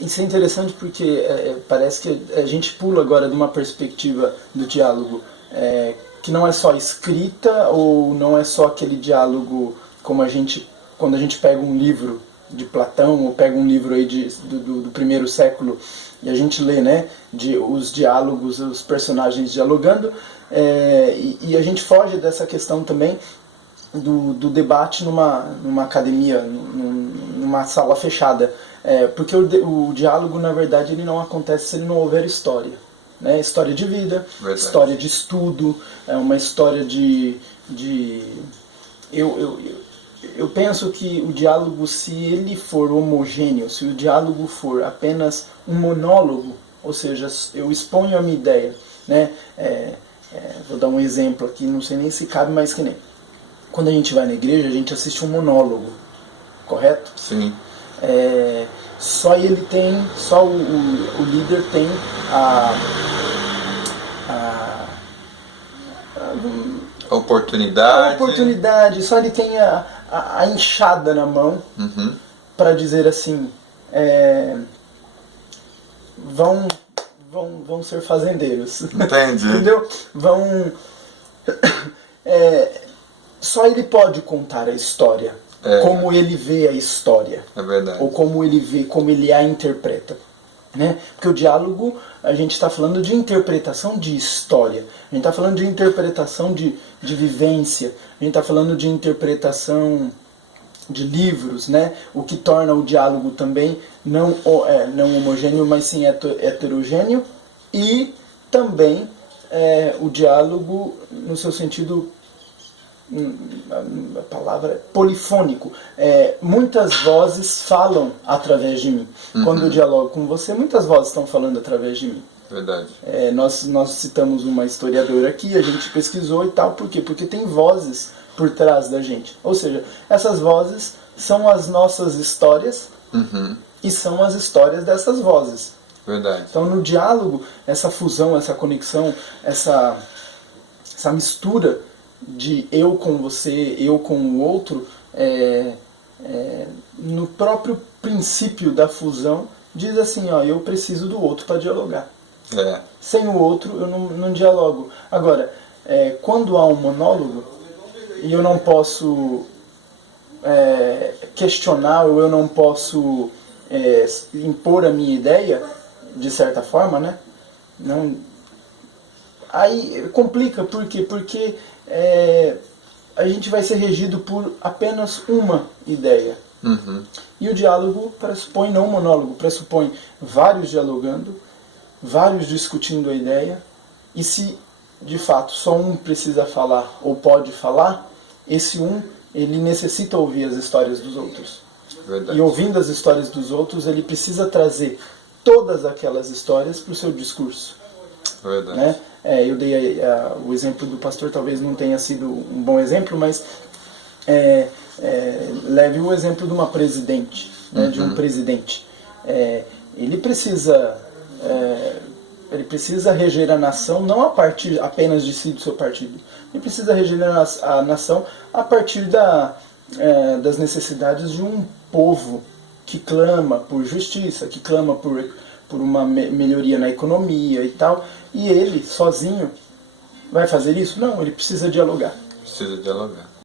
isso é interessante porque parece que a gente pula agora de uma perspectiva do diálogo que não é só escrita, ou não é só aquele diálogo como quando a gente pega um livro de Platão, ou pega um livro aí do primeiro século e a gente lê, né, os diálogos, os personagens dialogando, e a gente foge dessa questão também do debate numa academia, numa sala fechada, porque o diálogo, na verdade, ele não acontece se ele não houver história, né? História de vida, verdade. História de estudo, uma história eu penso que o diálogo, se ele for homogêneo, se o diálogo for apenas um monólogo, ou seja, eu exponho a minha ideia, né? Vou dar um exemplo aqui, não sei nem se cabe, mas que nem quando a gente vai na igreja, a gente assiste um monólogo, correto? Sim. Só o líder tem a oportunidade, só ele tem a enxada na mão, uhum, para dizer assim, vão ser fazendeiros. Entendi. Entendeu? Só ele pode contar a história, como ele vê a história. É verdade. Ou como ele vê, como ele a interpreta. Né? Porque o diálogo, a gente está falando de interpretação de história, a gente está falando de interpretação de vivência, a gente está falando de interpretação de livros, né? O que torna o diálogo também não homogêneo, mas sim heterogêneo, e também o diálogo no seu sentido, a palavra é polifônico. Muitas vozes falam através de mim. Uhum. Quando eu dialogo com você, muitas vozes estão falando através de mim. Verdade. Nós citamos uma historiadora aqui, a gente pesquisou e tal. Por quê? Porque tem vozes por trás da gente. Ou seja, essas vozes são as nossas histórias, uhum, e são as histórias dessas vozes. Verdade. Então, no diálogo, essa fusão, essa conexão, essa mistura de eu com você, eu com o outro, no próprio princípio da fusão, diz assim, eu preciso do outro para dialogar. Sem o outro eu não dialogo. Agora, quando há um monólogo, e eu não posso questionar, ou eu não posso impor a minha ideia, de certa forma, né? Não, aí complica, por quê? Porque a gente vai ser regido por apenas uma ideia. Uhum. E o diálogo pressupõe não um monólogo, pressupõe vários dialogando, vários discutindo a ideia, e se de fato só um precisa falar ou pode falar, esse ele necessita ouvir as histórias dos outros. Verdade. E ouvindo as histórias dos outros, ele precisa trazer todas aquelas histórias para o seu discurso. Verdade. Né? Eu dei o exemplo do pastor, talvez não tenha sido um bom exemplo, mas leve o exemplo de uma presidente, né, uhum, de um presidente. Ele precisa reger a nação não a partir apenas de si, do seu partido. Ele precisa reger a nação a partir das necessidades de um povo que clama por justiça, que clama por uma melhoria na economia e tal. E ele, sozinho, vai fazer isso? Não, ele precisa dialogar. Precisa dialogar.